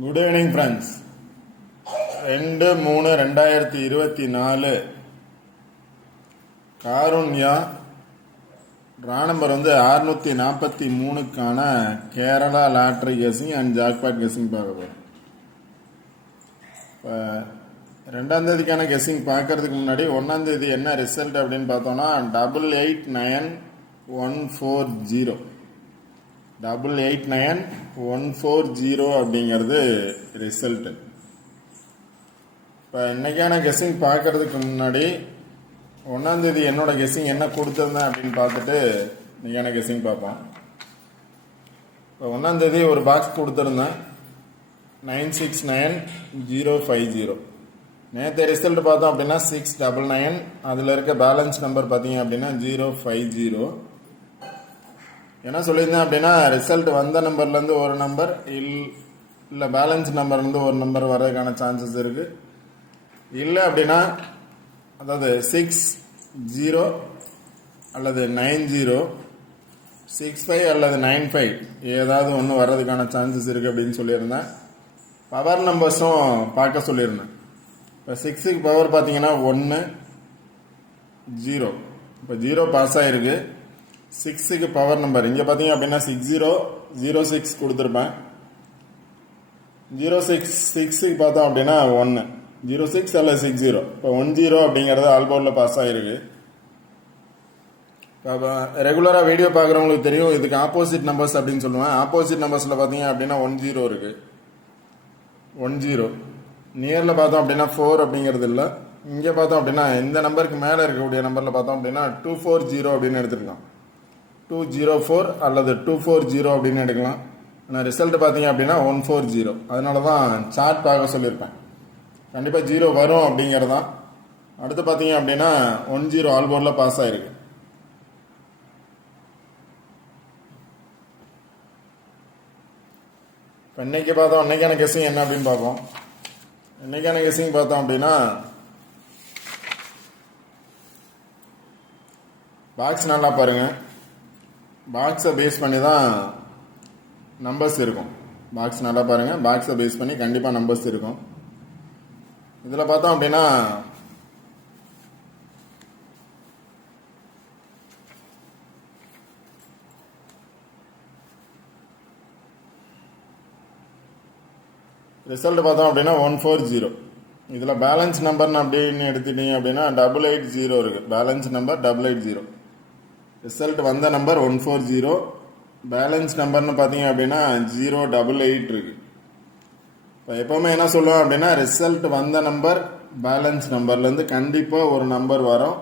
Good evening friends. 2/3/2024 Karunya ரா number வந்து 643க்கான Kerala lottery guessing and jackpot guessing பார்க்க போகிறோம். இப்போ 2ஆம் தேதிக்கான கெஸிங் பார்க்கறதுக்கு முன்னாடி 1ஆம் தேதி என்ன ரிசல்ட் அப்படின்னு பார்த்தோம்னா 889140 889140 அப்படிங்கிறது ரிசல்ட். இப்போ இன்னைக்கான கெஸ்ஸிங் பார்க்கறதுக்கு முன்னாடி 1ஆம் தேதி என்னோட கெஸ்ஸிங் என்ன கொடுத்துருந்தேன் அப்படின்னு பார்த்துட்டு இன்னைக்கான கெஸ்ஸிங் பார்ப்போம். இப்போ 1ஆம் தேதி ஒரு பாக்ஸ் கொடுத்துருந்தேன் 969050. நேற்று ரிசல்ட் பார்த்தோம் அப்படின்னா 699. அதில் இருக்க பேலன்ஸ் நம்பர் பார்த்தீங்க அப்படின்னா 050. என்ன சொல்லியிருந்தேன் அப்படின்னா ரிசல்ட் வந்த நம்பர்லேருந்து ஒரு நம்பர் இல்லை பேலன்ஸ் நம்பர்லேருந்து ஒரு நம்பர் வர்றதுக்கான சான்சஸ் இருக்குது. இல்லை அப்படின்னா அதாவது 60 அல்லது 90 65 அல்லது 95 ஏதாவது ஒன்று வர்றதுக்கான சான்சஸ் இருக்குது அப்படின்னு சொல்லியிருந்தேன். பவர் நம்பர்ஸும் பார்க்க சொல்லியிருந்தேன். இப்போ 6க்கு பவர் பார்த்தீங்கன்னா 1 0. இப்போ 0 பாஸ் ஆகிருக்கு. 6க்கு பவர் நம்பர் இங்கே பார்த்தீங்க அப்படின்னா 6006 கொடுத்துருப்பேன். 06க்கு பார்த்தோம் அப்படின்னா 1 06 அல்ல 60. இப்போ 10 அப்படிங்கிறது ஆல்போர்டில் பாஸ் ஆகிருக்கு. இப்போ ரெகுலராக வீடியோ பார்க்குறவங்களுக்கு தெரியும் இதுக்கு ஆப்போசிட் நம்பர்ஸ் அப்படின்னு சொல்லுவேன். ஆப்போசிட் நம்பர்ஸில் பார்த்தீங்க அப்படின்னா 10 இருக்குது. 10 நியரில் பார்த்தோம் அப்படின்னா 4 அப்படிங்கிறது இல்லை. இங்கே பார்த்தோம் அப்படின்னா இந்த நம்பருக்கு மேலே இருக்கக்கூடிய நம்பரில் பார்த்தோம் அப்படின்னா 240 அப்படின்னு எடுத்துருக்கோம். 204 அல்லது 240 அப்படின்னு எடுக்கலாம். ஆனால் ரிசல்ட் பார்த்தீங்க அப்படின்னா 140. அதனால தான் சார்ட் பார்க்க சொல்லியிருப்பேன். கண்டிப்பாக 0 வரும் அப்படிங்கிறது தான். அடுத்து பார்த்தீங்க அப்படின்னா 10 ஆல்போர்டில் பாஸ் ஆகிருக்கு. இப்போ இன்னைக்கு பார்த்தோம் இன்னைக்கான கெஸ்ஸிங் என்ன அப்படின்னு பார்ப்போம். இன்னைக்கான கெஸ்ஸிங் பார்த்தோம் அப்படின்னா பாக்ஸ் நல்லா பாருங்கள். பாக்ஸை பேஸ் பண்ணி தான் நம்பர்ஸ் இருக்கும். பாக்ஸ் நல்லா பாருங்கள். பாக்ஸை பேஸ் பண்ணி கண்டிப்பாக நம்பர்ஸ் இருக்கும். இதில் பார்த்தோம் அப்படின்னா ரிசல்ட் பார்த்தோம் அப்படின்னா 140. இதில் பேலன்ஸ் நம்பர்னு அப்படின்னு எடுத்துட்டீங்க அப்படின்னா 880 இருக்குது. Balance number 880. ரிசல்ட் வந்த நம்பர் 140. பேலன்ஸ் நம்பர்னு பார்த்தீங்க அப்படின்னா 088 இருக்குது. இப்போ எப்போவுமே என்ன சொல்லுவோம் அப்படின்னா ரிசல்ட் வந்த நம்பர் பேலன்ஸ் நம்பர்லேருந்து கண்டிப்பாக ஒரு நம்பர் வரும்.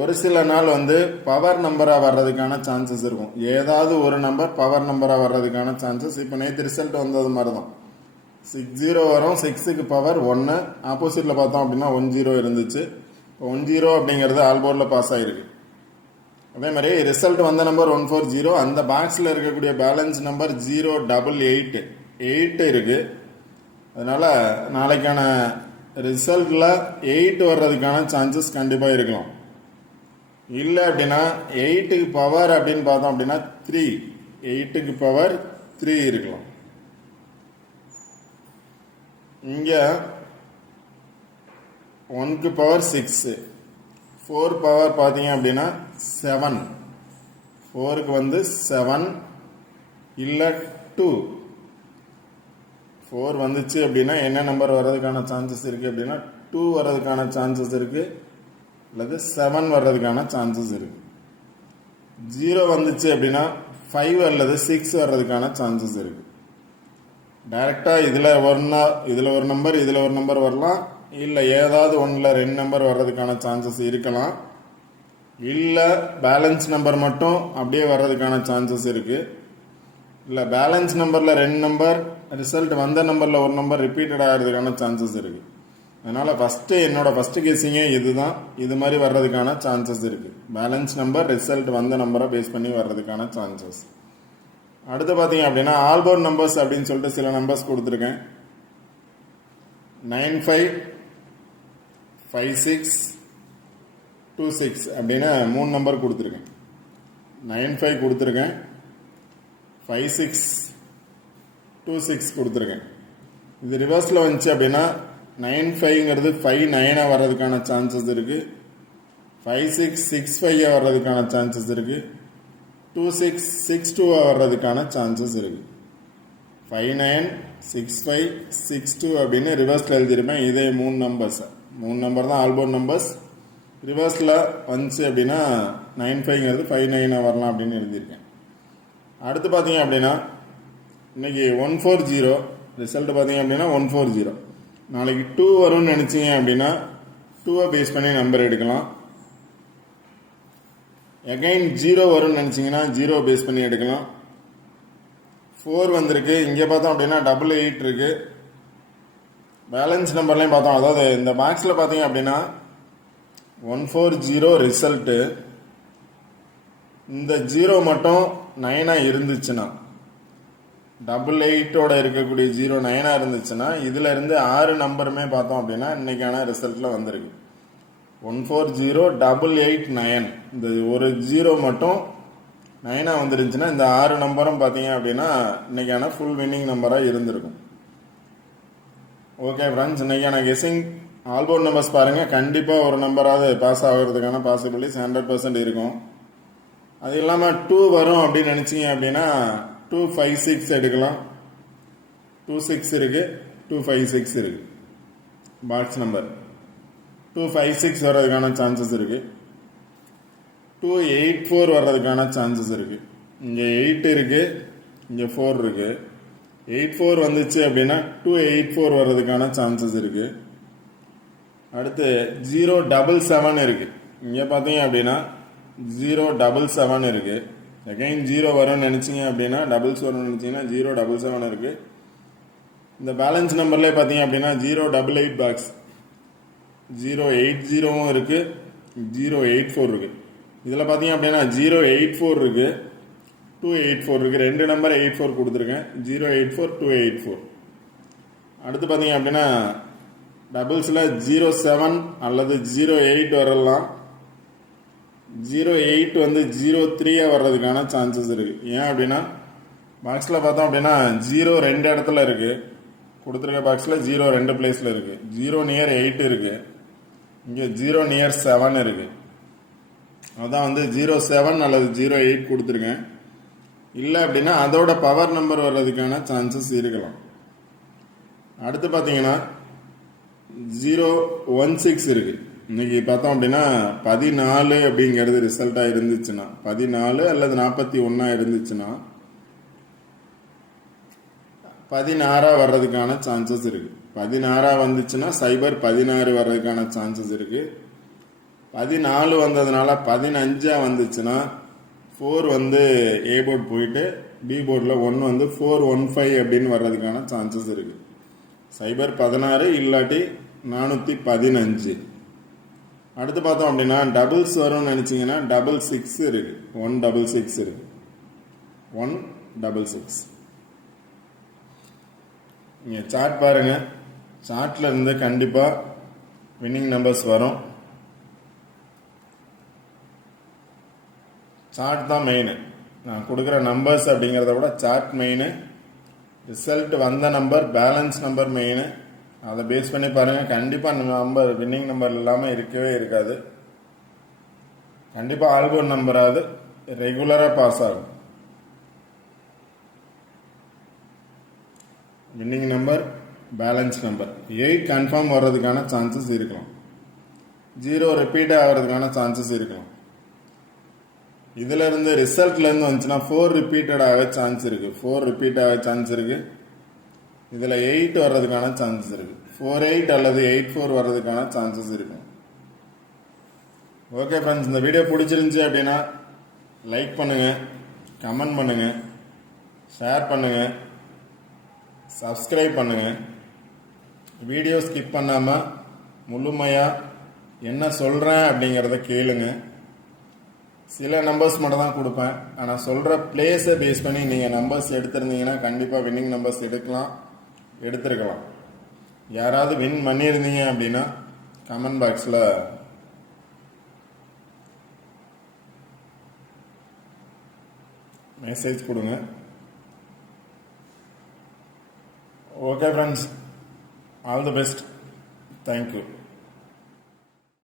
ஒரு சில நாள் வந்து பவர் நம்பராக வர்றதுக்கான சான்சஸ் இருக்கும். ஏதாவது ஒரு நம்பர் பவர் நம்பராக வர்றதுக்கான சான்சஸ். இப்போ நேற்று ரிசல்ட் வந்தது மாதிரி தான் 60 வரும். 6க்கு பவர் 1. ஆப்போசிட்டில் பார்த்தோம் அப்படின்னா 10 இருந்துச்சு. இப்போ 10 அப்படிங்கிறது ஆல்போர்டில் பாஸ் ஆகிருக்கு. அதே மாதிரி ரிசல்ட் வந்த நம்பர் 140. அந்த பாக்ஸில் இருக்கக்கூடிய பேலன்ஸ் நம்பர் 088 இருக்குது. அதனால் நாளைக்கான ரிசல்ட்டில் 8 வர்றதுக்கான சான்சஸ் கண்டிப்பாக இருக்கலாம். இல்லை அப்படின்னா 8க்கு பவர் அப்படின்னு பார்த்தோம் அப்படின்னா 3. 8க்கு பவர் 3 இருக்கலாம். இங்கே 1க்கு பவர் 6. 4 பவர் பார்த்தீங்க அப்படின்னா 7. 4க்கு வந்து 7 இல்லை 2. 4 வந்துச்சு அப்படின்னா என்ன நம்பர் வர்றதுக்கான சான்சஸ் இருக்குது அப்படின்னா 2 வர்றதுக்கான சான்சஸ் இருக்குது. அல்லது 7 வர்றதுக்கான சான்சஸ் இருக்குது. 0 வந்துச்சு அப்படின்னா 5 அல்லது 6 வர்றதுக்கான சான்சஸ் இருக்குது. டைரெக்டாக இதில் ஒரு நம்பர் இதில் ஒரு நம்பர் வரலாம். இல்லை ஏதாவது ஒன்றில் 2 நம்பர் வர்றதுக்கான சான்சஸ் இருக்கலாம். இல்லை பேலன்ஸ் நம்பர் மட்டும் அப்படியே வர்றதுக்கான சான்சஸ் இருக்குது. இல்லை பேலன்ஸ் நம்பரில் 2 நம்பர் ரிசல்ட் வந்த நம்பரில் ஒரு நம்பர் ரிப்பீட்டட் ஆகிறதுக்கான சான்சஸ் இருக்குது. அதனால் என்னோட ஃபஸ்ட்டு கெஸ்ஸிங்கே இதுதான். இது மாதிரி வர்றதுக்கான சான்சஸ் இருக்குது. பேலன்ஸ் நம்பர் ரிசல்ட் வந்த நம்பரை பேஸ் பண்ணி வர்றதுக்கான சான்சஸ். அடுத்து பார்த்தீங்க அப்படின்னா ஆல்போர்ட் நம்பர்ஸ் அப்படின்னு சொல்லிட்டு சில நம்பர்ஸ் கொடுத்துருக்கேன். 955626 அப்படின்னு 3 நம்பர் கொடுத்துருக்கேன். 95 கொடுத்துருக்கேன். 56 26 கொடுத்துருக்கேன். இது ரிவர்ஸில் வந்துச்சு அப்படின்னா 95ங்கிறது 59 வர்றதுக்கான சான்சஸ் இருக்குது. 5665 வர்றதுக்கான சான்சஸ் இருக்குது. 2662 வர்றதுக்கான சான்சஸ் இருக்குது. 596562 அப்படின்னு ரிவர்ஸில் எழுதிருப்பேன். இதே 3 நம்பர் தான் ஆல்போர்ட் நம்பர்ஸ். ரிவர்ஸில் வந்துச்சு அப்படின்னா 95ங்கிறது 59 வரலாம் அப்படின்னு எழுதியிருக்கேன். அடுத்து பார்த்தீங்க அப்படின்னா இன்னைக்கு 140 ரிசல்ட் பார்த்தீங்க அப்படின்னா 140. நாளைக்கு 2 வரும்னு நினச்சிங்க அப்படின்னா 2 பேஸ் பண்ணி நம்பர் எடுக்கலாம். எகைன் 0 வரும்னு நினச்சிங்கன்னா 0 பேஸ் பண்ணி எடுக்கலாம். 4 வந்திருக்கு. இங்கே பார்த்தோம் அப்படின்னா 88 இருக்கு. பேலன்ஸ் நம்பர்லையும் பார்த்தோம். அதாவது இந்த பாக்ஸில் பார்த்தீங்க அப்படின்னா 140 ரிசல்ட்டு. இந்த 0 மட்டும் 9 இருந்துச்சுன்னா, 88ஓட இருக்கக்கூடிய 0 9 இருந்துச்சுன்னா இதுல இருந்து 6 நம்பருமே பார்த்தோம் அப்படின்னா இன்னைக்கான ரிசல்ட்ல வந்திருக்கு. 1408889. இந்த ஒரு 0 மட்டும் 9 வந்துருந்துச்சுன்னா இந்த 6 நம்பரும் பார்த்தீங்க அப்படின்னா இன்னைக்கான ஃபுல் வின்னிங் நம்பராக இருந்திருக்கும். ஓகே ஃப்ரெண்ட்ஸ், இன்னைக்கான கெஸிங் ஆல்போர்ட் நம்பர்ஸ் பாருங்க. கண்டிப்பாக ஒரு நம்பராவது பாஸ் ஆகிறதுக்கான பாசிபிலிட்டிஸ் 100% இருக்கும். அது இல்லாமல் 2 வரும் அப்படின்னு நினச்சிங்க அப்படின்னா 256 எடுக்கலாம். 26 இருக்கு, 256 இருக்கு. பாக்ஸ் நம்பர் 256 வர்றதுக்கான சான்சஸ் இருக்கு. 284 வர்றதுக்கான சான்சஸ் இருக்கு. இங்கே 8 இருக்கு, இங்கே 4 இருக்கு. 84 வந்துச்சு அப்படின்னா 284 வர்றதுக்கான சான்சஸ் இருக்கு. அடுத்து 077 இருக்கு. இங்கே பார்த்தீங்க அப்படின்னா 077 இருக்கு. அகைன் 0 வரும்னு நினச்சிங்க அப்படின்னா டபுள்ஸ் வரும்னு நினச்சிங்கன்னா 077 இருக்கு. இந்த பேலன்ஸ் நம்பர்லேயே பார்த்தீங்க அப்படின்னா 088 பாக்ஸ் 080 இருக்கு, 084 இருக்கு. இதில் பார்த்தீங்க அப்படின்னா 084 இருக்கு, 284 இருக்கு. 2 நம்பர் 84 கொடுத்துருக்கேன். 084 284. அடுத்து பார்த்தீங்க அப்படின்னா டபுள்ஸில் 07 அல்லது 08 வரலாம். 08 வந்து 03 வர்றதுக்கான சான்சஸ் இருக்கு. ஏன் அப்படின்னா பாக்ஸில் பார்த்தோம் அப்படின்னா 0 2 இடத்துல இருக்கு. கொடுத்துருக்க பாக்ஸில் 0 2 பிளேஸில் இருக்கு. 0 நியர் 8 இருக்கு, இங்கே 0 நியர் 7 இருக்கு. அதான் வந்து 07 அல்லது 08 கொடுத்துருக்கேன். இல்லை அப்படின்னா அதோட பவர் நம்பர் வர்றதுக்கான சான்சஸ் இருக்கலாம். அடுத்து பார்த்தீங்கன்னா 016 இருக்கு. இன்னைக்கு பார்த்தோம் அப்படின்னா 14 அப்படிங்கிறது ரிசல்ட்டாக இருந்துச்சுன்னா, 14 அல்லது 41 இருந்துச்சுன்னா 16 வர்றதுக்கான சான்சஸ் இருக்கு. 16 வந்துச்சுன்னா சைபர் 16 வர்றதுக்கான சான்சஸ் இருக்கு. 14 வந்ததுனால 15 வந்துச்சுன்னா 4 வந்து ஏ போர்டு போயிட்டு பி போர்டில் 1 வந்து 415 அப்படின்னு வர்றதுக்கான சான்சஸ் இருக்கு. சைபர் 16 இல்லாட்டி 415. அடுத்து பார்த்தோம் அப்படின்னா டபுள்ஸ் வரும்னு நினச்சிங்கன்னா 66 இருக்கு. 166 இருக்கு. 166. நீங்கள் சார்ட் பாருங்க. சார்ட்ல இருந்து கண்டிப்பாக வின்னிங் நம்பர்ஸ் வரும். சார்ட் தான் மெயின். நான் கொடுக்குற நம்பர்ஸ் அப்படிங்கிறத விட சார்ட் மெயின். ரிசல்ட் வந்த நம்பர், பேலன்ஸ் நம்பர் மெயின். அதை பேஸ் பண்ணி பாருங்கள். கண்டிப்பாக நம்பர் வின்னிங் நம்பர் இல்லாமல் இருக்கவே இருக்காது. கண்டிப்பாக ஆல்போர்ட் நம்பராவது ரெகுலராக பாஸ் ஆகும். Winning number, balance number 8 confirm வர்றதுக்கான சான்சஸ் இருக்கலாம். 0 ரிப்பீட் ஆகிறதுக்கான சான்சஸ் இருக்கலாம். இதுல இருந்து ரிசல்ட்ல இருந்து வந்துச்சுன்னா 4 ரிப்பீட்டட் ஆக சான்ஸ் இருக்கு. 4 ரிப்பீட் ஆக சான்ஸ் இருக்கு. இதுல 8 வர்றதுக்கான சான்சஸ் இருக்கு. 48 அல்லது 84 வர்றதுக்கான சான்சஸ் இருக்கு. ஓகே ஃப்ரெண்ட்ஸ், இந்த வீடியோ பிடிச்சிருந்துச்சு அப்படின்னா லைக் பண்ணுங்க, கமெண்ட் பண்ணுங்க, ஷேர் பண்ணுங்க, சப்ஸ்கிரைப் பண்ணுங்க. வீடியோ ஸ்கிப் பண்ணாம முழுமையா என்ன சொல்றேன் அப்படிங்கிறத கேளுங்க. சில நம்பர்ஸ் மட்டும் தான் கொடுப்பேன். ஆனால் சொல்கிற பிளேஸை பேஸ் பண்ணி நீங்கள் நம்பர்ஸ் எடுத்திருந்தீங்கன்னா கண்டிப்பாக வின்னிங் நம்பர்ஸ் எடுத்திருக்கலாம். யாராவது வின் பண்ணியிருந்தீங்க அப்படின்னா கமெண்ட் பாக்ஸில் மெசேஜ் கொடுங்க. Okay friends, all the best. Thank you.